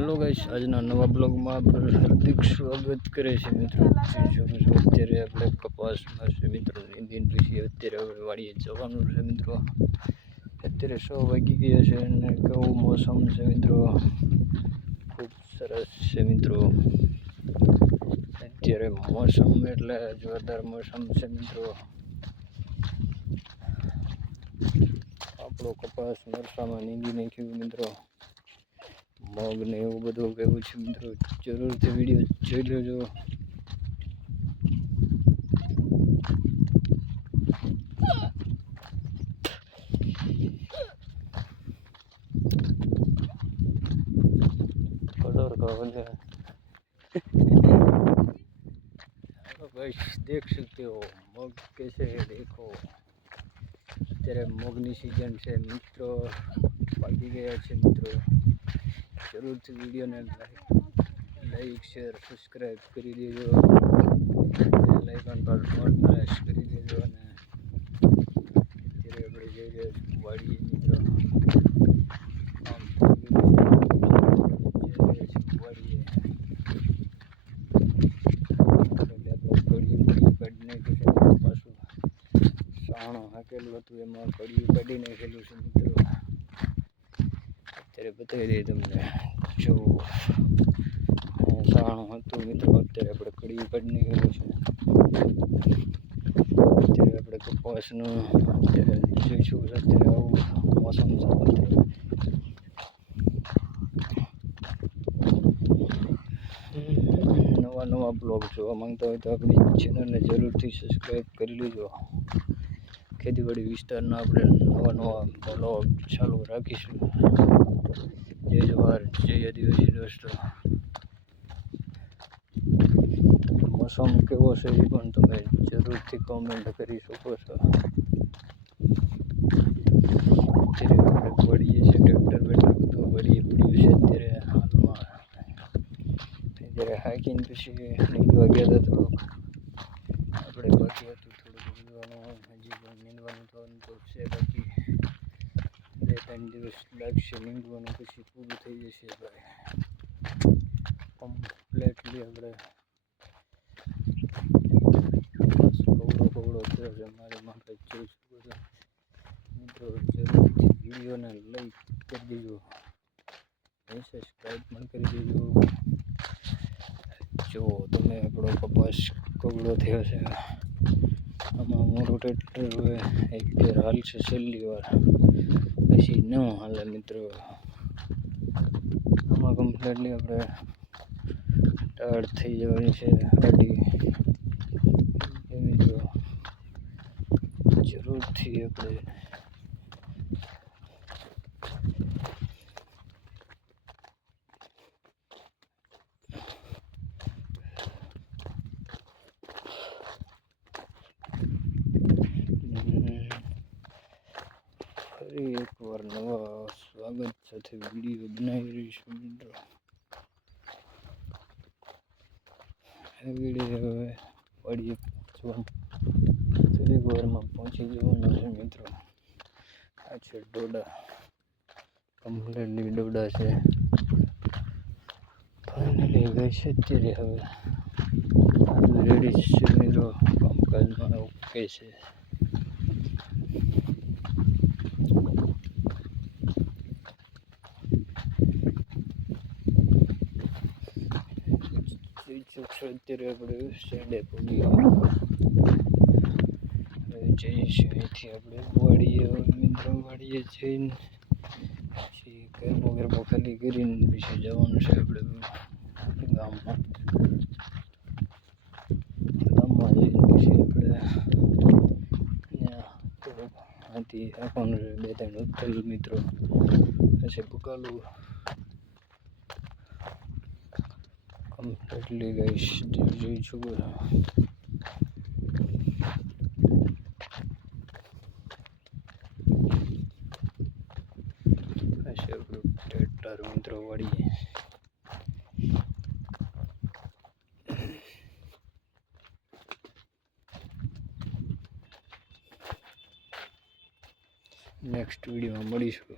Hello guys, આજના નવા બ્લોગમાં આપણું હાર્દિક સ્વાગત કરે છે મિત્રો. અત્યારે આપણે કપાસમાં છે મિત્રો, ઇન્ડિયન પછી અત્યારે હવે વાડીએ જવાનું છે મિત્રો. અત્યારે 6 વાગી ગયા છે અને કેવું મોસમ છે મિત્રો, ખૂબ સરસ છે મિત્રો. અત્યારે મોસમ એટલે જોરદાર મોસમ છે મિત્રો. આપણો કપાસ મરસામાં નીંદી નાખ્યું મિત્રો, મગ ને એવું બધું કેવું છે મિત્રો. જરૂરથી વિડીયો જોઈ લેજો. कलर का वजह गाइस देख सकते हो मग कैसे है, देखो અત્યારે મગની સિઝન છે મિત્રો, પાકી ગયા છે મિત્રો. જરૂરથી વિડીયોને લાઈક શેર સબસ્ક્રાઈબ કરી દેજો, લાઈકન પર પ્રેસ કરી દેજો. અને અત્યારે આપણે જઈ રહ્યા છીએ વાડીએ મિત્રો. આમ વાડીએ પાછું સાણો હાકેલું હતું, એમાં કડિયું કાઢી નાખેલું છે મિત્રો. અત્યારે બતાવી દઈએ તમને. જો સાણું હતું મિત્રો, અત્યારે આપણે કડિયું કાઢી નાખેલું છે. અત્યારે આપણે કપાસનું અત્યારે જોઈશું. અત્યારે આવું મોસમ છે મિત્રો. નવા બ્લોગ જોવા માંગતા હોય તો આપણી ચેનલને જરૂરથી સબસ્ક્રાઈબ કરી લેજો. ખેતીવાડી વિસ્તારના આપણે નવા બ્લોગ ચાલુ રાખીશું. જય જવાહર, જય આદિવાસી દોસ્તો. મોસમ કેવો છે એ પણ તમે જરૂરથી કોમેન્ટ કરી શકો છો. અત્યારે આપણે વળીએ છીએ, ટ્રેક્ટર બેટર બધું વળીએ પડ્યું છે અત્યારે હાલમાં. અત્યારે હાઈકિંગ પછી નીકળવા ગયા હતા. થોડુંક આપણે બાકી હતું, થોડુંક નીંદવાનું, હજી પણ નીંદવાનું તો છે બાકી. 2-3 દિવસ લાગશે નીંદવાનું, પછી પૂરું થઈ જશે ભાઈ. કમ્પ્લેટલી આપણે કવડો થયો છે મારી માટે. જોઈ શકો છો મિત્રો. જરૂરથી વિડીયોને લાઈક કરી દેજો, સબસ્ક્રાઈબ પણ કરી દેજો. જો તમે આપણો કપાસ કવડો થયો છે, આમાં મોટું ટ્રેક્ટર હવે એક ફેર હાલશે છેલ્લી વાર, પછી ન હાલે મિત્રો. આમાં કમ્પ્લીટલી આપણે ટાળ થઈ જવાની છે ગાડી મિત્રો. જરૂરથી આપણે ફરી એકવાર નવા સ્વાગત સાથે વિડીયો બનાવી રહીશું મિત્રો. આ વિડીયો હવે વાડીએ થોડીક વારમાં પહોંચી જવાનું છે મિત્રો. આ છે ડોડા, કમ્પ્લીટલી ડોડા છે. ફાઇનલી ગઈ છે અત્યારે. હવે બધું રેડી છે મિત્રો, કામકાજમાં ઓકે છે. અત્યારે આપણે સાઈડે પડી જઈએ છીએ અહીંથી આપણે વાડીએ મિત્રો. વાડીએ જઈને પછી ગરબો ખાલી કરીને પછી જવાનું છે આપણે ગામમાં જઈને પછી આપણે થોડુંક આથી આપવાનું છે. 2-3 ઉથલ મિત્રો પછી બકાલું કમ્પ્લીટલી ગાઈસ જોઈ શકો છો. આ છે આપણું ટ્રેક્ટર મિત્રો વાડીએ. નેક્સ્ટ વિડીયોમાં મળીશું.